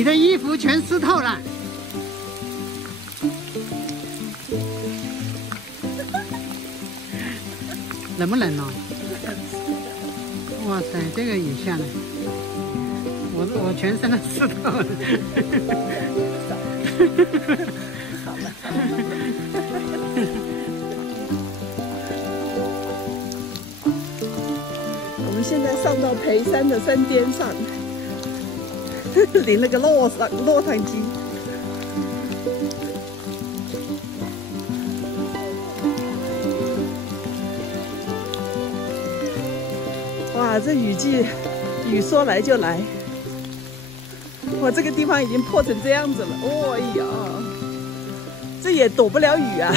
你的衣服全湿透了。冷不冷哦？哇塞，这个雨下来，我全身都湿透了。好了。我们现在上到培山的山巅上，淋了个落汤鸡。哇，这雨季，雨说来就来。哇，这个地方已经破成这样子了。哦呀，这也躲不了雨啊，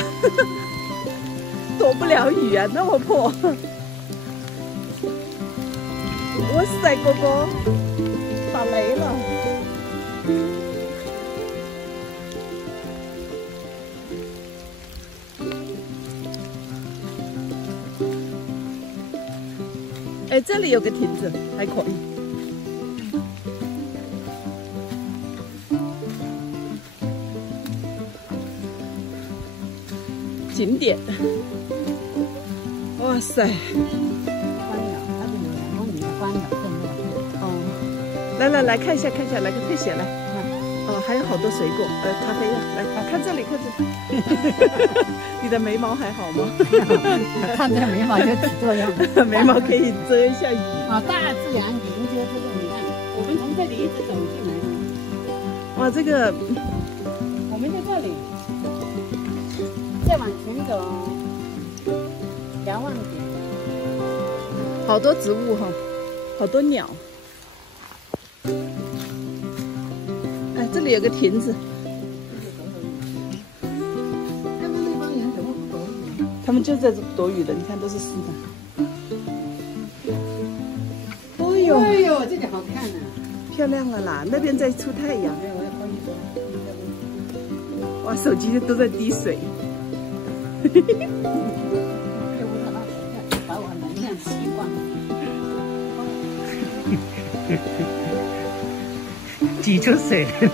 躲不了雨啊，那么破。哇塞，哥哥，打雷了！哎，这里有个亭子，还可以。景点，哇塞！来看一下，来个退血来。哦，还有好多水果，咖啡呀，来看这里，看这里。你的眉毛还好吗？看这眉毛就起作用，眉毛可以遮一下雨。啊，大自然迎接这个，你看，我们从这里一直走进来的。哇，这个，我们在这里，再往前走2万米，好多植物哈，好多鸟。哎，这里有个亭子。他们那帮人怎么不躲雨？他们就在躲雨的，你看都是湿的。哎呦，这个好看啊！漂亮了啦，那边在出太阳。哇，手机都在滴水。把我能量吸光。挤出水来，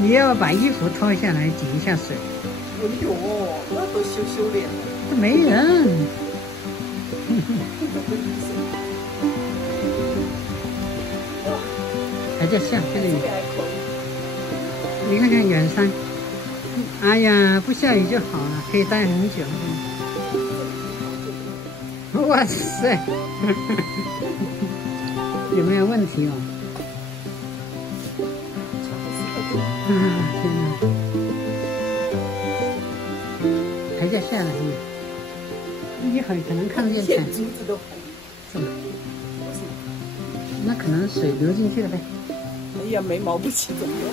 你要把衣服脱下来挤一下水。哎呦，那多羞脸了。这没人。还在下，这里。你看看远山，哎呀，不下雨就好了，可以待很久。哇塞，有没有问题哦？啊，天哪！还在下来呢，一会儿可能看见彩珠子都是吗？那可能水流进去了呗。哎呀，眉毛不起怎么样？